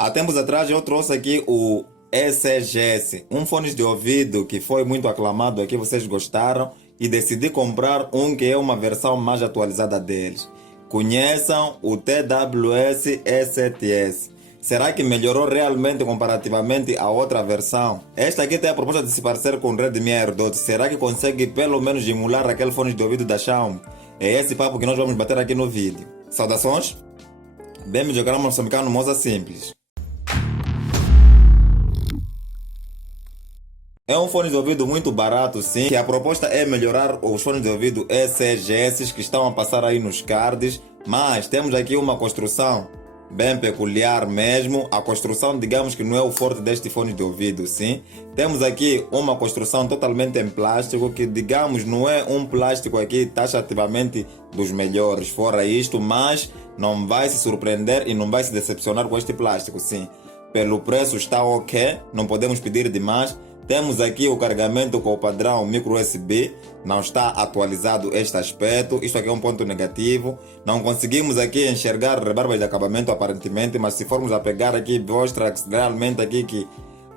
Há tempos atrás eu trouxe aqui o ECGS, um fone de ouvido que foi muito aclamado aqui, vocês gostaram, e decidi comprar um que é uma versão mais atualizada deles. Conheçam o TWS E7S. Será que melhorou realmente comparativamente à outra versão? Esta aqui tem a proposta de se parecer com o Redmi AirDot. Será que consegue pelo menos emular aquele fone de ouvido da Xiaomi? É esse papo que nós vamos bater aqui no vídeo. Saudações? Bem-vindos ao canal moçambicano Moza Simples. É um fone de ouvido muito barato, sim, que a proposta é melhorar os fones de ouvido ECGS que estão a passar aí nos cards, mas temos aqui uma construção bem peculiar mesmo. A construção, digamos que não é o forte deste fone de ouvido, sim. Temos aqui uma construção totalmente em plástico, que digamos não é um plástico aqui taxativamente dos melhores, fora isto, mas não vai se surpreender e não vai se decepcionar com este plástico, sim. Pelo preço está ok, não podemos pedir demais. Temos aqui o carregamento com o padrão micro USB, não está atualizado este aspecto, isto aqui é um ponto negativo. Não conseguimos aqui enxergar rebarbas de acabamento aparentemente, mas se formos a pegar aqui, mostra realmente aqui que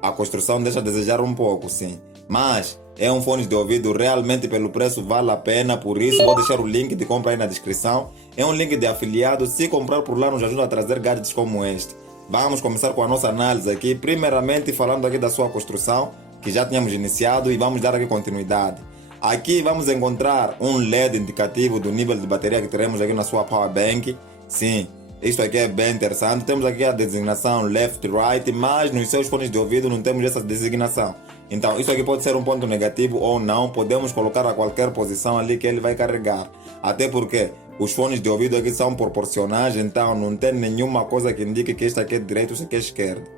a construção deixa a desejar um pouco, sim. Mas é um fone de ouvido, realmente pelo preço vale a pena, por isso vou deixar o link de compra aí na descrição. É um link de afiliado, se comprar por lá nos ajuda a trazer gadgets como este. Vamos começar com a nossa análise aqui, primeiramente falando aqui da sua construção, que já tínhamos iniciado, e vamos dar aqui continuidade. Aqui vamos encontrar um LED indicativo do nível de bateria que teremos aqui na sua power bank. Sim, isso aqui é bem interessante. Temos aqui a designação left right, mas nos seus fones de ouvido não temos essa designação. Então isso aqui pode ser um ponto negativo ou não, podemos colocar a qualquer posição ali que ele vai carregar. Até porque os fones de ouvido aqui são proporcionais, então não tem nenhuma coisa que indique que este aqui é direito, este aqui é esquerdo.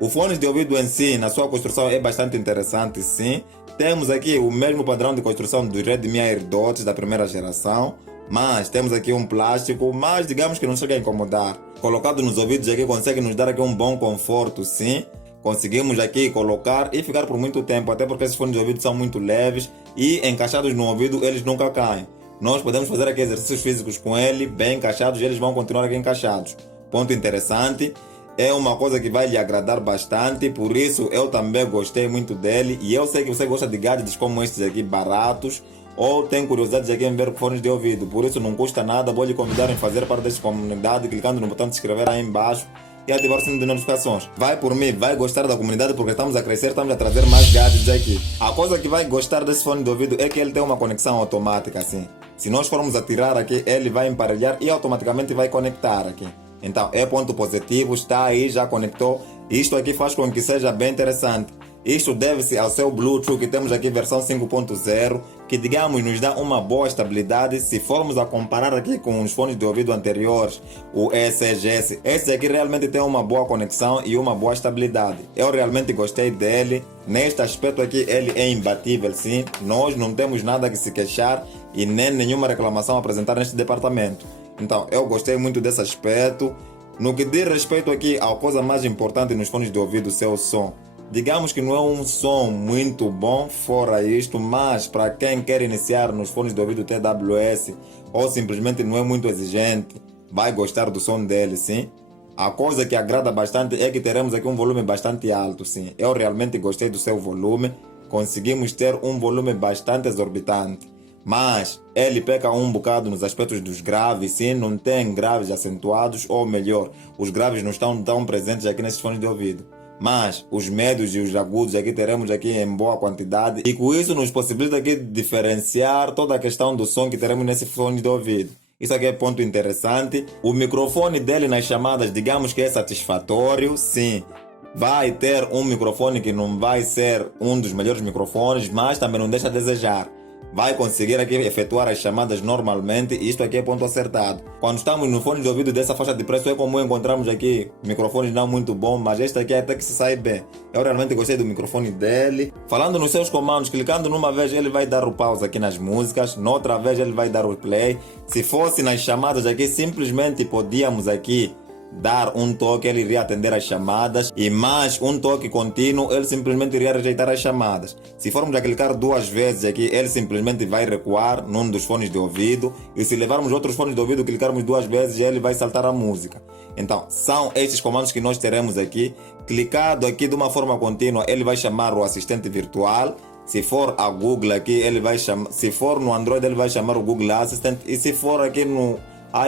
O fone de ouvido em si, na sua construção, é bastante interessante, sim. Temos aqui o mesmo padrão de construção dos Redmi AirDots da primeira geração, mas temos aqui um plástico, mas digamos que não chega a incomodar. Colocado nos ouvidos aqui consegue nos dar aqui um bom conforto, sim. Conseguimos aqui colocar e ficar por muito tempo, até porque esses fones de ouvido são muito leves e encaixados no ouvido eles nunca caem. Nós podemos fazer aqui exercícios físicos com ele, bem encaixados, e eles vão continuar aqui encaixados. Ponto interessante. É uma coisa que vai lhe agradar bastante, por isso eu também gostei muito dele. E eu sei que você gosta de gadgets como estes aqui, baratos, ou tem curiosidade aqui em ver fones de ouvido. Por isso não custa nada, vou lhe convidar em fazer parte desta comunidade, clicando no botão de se inscrever aí embaixo e ativar o sino de notificações. Vai por mim, vai gostar da comunidade, porque estamos a crescer, estamos a trazer mais gadgets aqui. A coisa que vai gostar desse fone de ouvido é que ele tem uma conexão automática, assim. Se nós formos a tirar aqui, ele vai emparelhar e automaticamente vai conectar aqui. Então, é ponto positivo, está aí, já conectou. Isto aqui faz com que seja bem interessante. Isto deve-se ao seu Bluetooth, que temos aqui versão 5.0, que digamos nos dá uma boa estabilidade. Se formos a comparar aqui com os fones de ouvido anteriores, o ECGS, esse aqui realmente tem uma boa conexão e uma boa estabilidade. Eu realmente gostei dele. Neste aspecto aqui ele é imbatível, sim. Nós não temos nada que se queixar e nem nenhuma reclamação a apresentar neste departamento. Então, eu gostei muito desse aspecto. No que diz respeito aqui à coisa mais importante nos fones de ouvido, o seu som. Digamos que não é um som muito bom fora isto, mas para quem quer iniciar nos fones de ouvido TWS ou simplesmente não é muito exigente, vai gostar do som dele, sim. A coisa que agrada bastante é que teremos aqui um volume bastante alto, sim. Eu realmente gostei do seu volume. Conseguimos ter um volume bastante exorbitante. Mas ele peca um bocado nos aspectos dos graves, sim, não tem graves acentuados, ou melhor, os graves não estão tão presentes aqui nesses fones de ouvido. Mas os médios e os agudos aqui teremos aqui em boa quantidade, e com isso nos possibilita aqui diferenciar toda a questão do som que teremos nesse fone de ouvido. Isso aqui é ponto interessante. O microfone dele nas chamadas, digamos que é satisfatório, sim. Vai ter um microfone que não vai ser um dos melhores microfones, mas também não deixa a desejar. Vai conseguir aqui efetuar as chamadas normalmente, e isto aqui é ponto acertado. Quando estamos no fone de ouvido dessa faixa de preço, é comum encontrarmos aqui microfones não muito bons, mas este aqui até que se sai bem. Eu realmente gostei do microfone dele. Falando nos seus comandos, clicando numa vez ele vai dar o pause aqui nas músicas, noutra vez ele vai dar o play. Se fosse nas chamadas aqui, simplesmente podíamos aqui dar um toque, ele iria atender as chamadas, e mais um toque contínuo, ele simplesmente iria rejeitar as chamadas. Se formos a clicar duas vezes aqui, ele simplesmente vai recuar num dos fones de ouvido, e se levarmos outros fones de ouvido, clicarmos duas vezes, ele vai saltar a música. Então, são estes comandos que nós teremos aqui. Clicado aqui de uma forma contínua, ele vai chamar o assistente virtual. Se for a Google aqui, ele vai chamar. Se for no Android, ele vai chamar o Google Assistant. E se for aqui no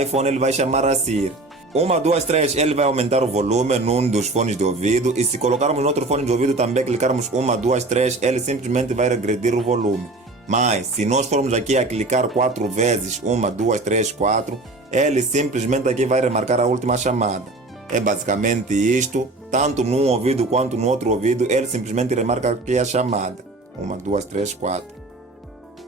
iPhone, ele vai chamar a Siri. 1, 2, 3, ele vai aumentar o volume num dos fones de ouvido. E se colocarmos no outro fone de ouvido também, clicarmos 1, 2, 3, ele simplesmente vai regredir o volume. Mas se nós formos aqui a clicar 4 vezes, 1, 2, 3, 4, ele simplesmente aqui vai remarcar a última chamada. É basicamente isto, tanto num ouvido quanto no outro ouvido, ele simplesmente remarca aqui a chamada. 1, 2, 3, 4.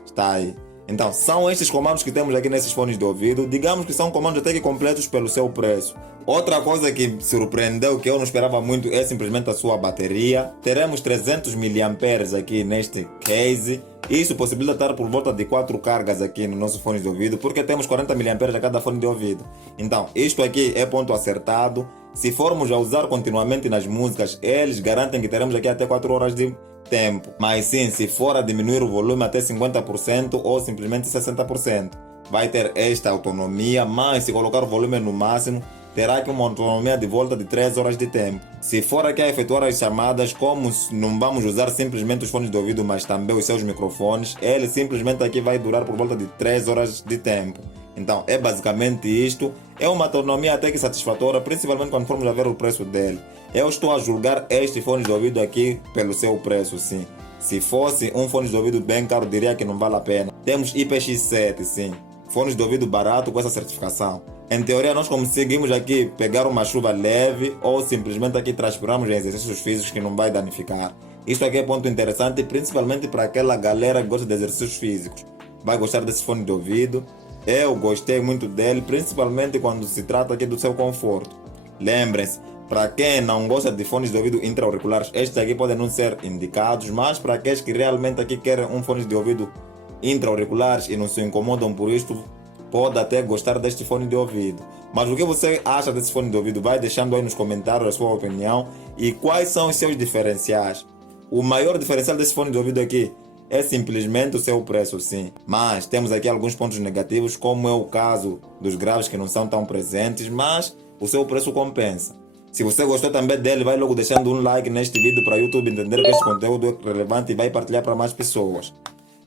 Está aí. Então, são estes comandos que temos aqui nesses fones de ouvido. Digamos que são comandos até que completos pelo seu preço. Outra coisa que me surpreendeu, que eu não esperava muito, é simplesmente a sua bateria. Teremos 300 mAh aqui neste case. Isso possibilita estar por volta de 4 cargas aqui no nosso fone de ouvido, porque temos 40 mAh a cada fone de ouvido. Então, isto aqui é ponto acertado. Se formos a usar continuamente nas músicas, eles garantem que teremos aqui até 4 horas de tempo. Mas sim, se for a diminuir o volume até 50% ou simplesmente 60%, vai ter esta autonomia, mas se colocar o volume no máximo, terá aqui uma autonomia de volta de 3 horas de tempo. Se for aqui a efetuar as chamadas, como não vamos usar simplesmente os fones de ouvido, mas também os seus microfones, ele simplesmente aqui vai durar por volta de 3 horas de tempo. Então, é basicamente isto. É uma autonomia até que satisfatória, principalmente quando formos a ver o preço dele. Eu estou a julgar este fone de ouvido aqui pelo seu preço, sim. Se fosse um fone de ouvido bem caro, diria que não vale a pena. Temos IPX7, sim. Fones de ouvido barato com essa certificação. Em teoria, nós conseguimos aqui pegar uma chuva leve ou simplesmente aqui transpiramos em exercícios físicos que não vai danificar. Isto aqui é ponto interessante, principalmente para aquela galera que gosta de exercícios físicos. Vai gostar desse fone de ouvido. Eu gostei muito dele, principalmente quando se trata aqui do seu conforto. Lembrem-se, para quem não gosta de fones de ouvido intra-auriculares, estes aqui podem não ser indicados, mas para aqueles que realmente aqui querem um fone de ouvido intra-auriculares e não se incomodam por isto, pode até gostar deste fone de ouvido. Mas o que você acha desse fone de ouvido? Vai deixando aí nos comentários a sua opinião e quais são os seus diferenciais. O maior diferencial desse fone de ouvido aqui é simplesmente o seu preço, sim. Mas temos aqui alguns pontos negativos, como é o caso dos graves que não são tão presentes, mas o seu preço compensa. Se você gostou também dele, vai logo deixando um like neste vídeo para o YouTube entender que este conteúdo é relevante e vai partilhar para mais pessoas.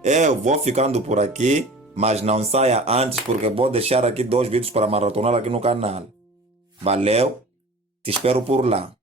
Eu vou ficando por aqui, mas não saia antes porque vou deixar aqui 2 vídeos para maratonar aqui no canal. Valeu, te espero por lá.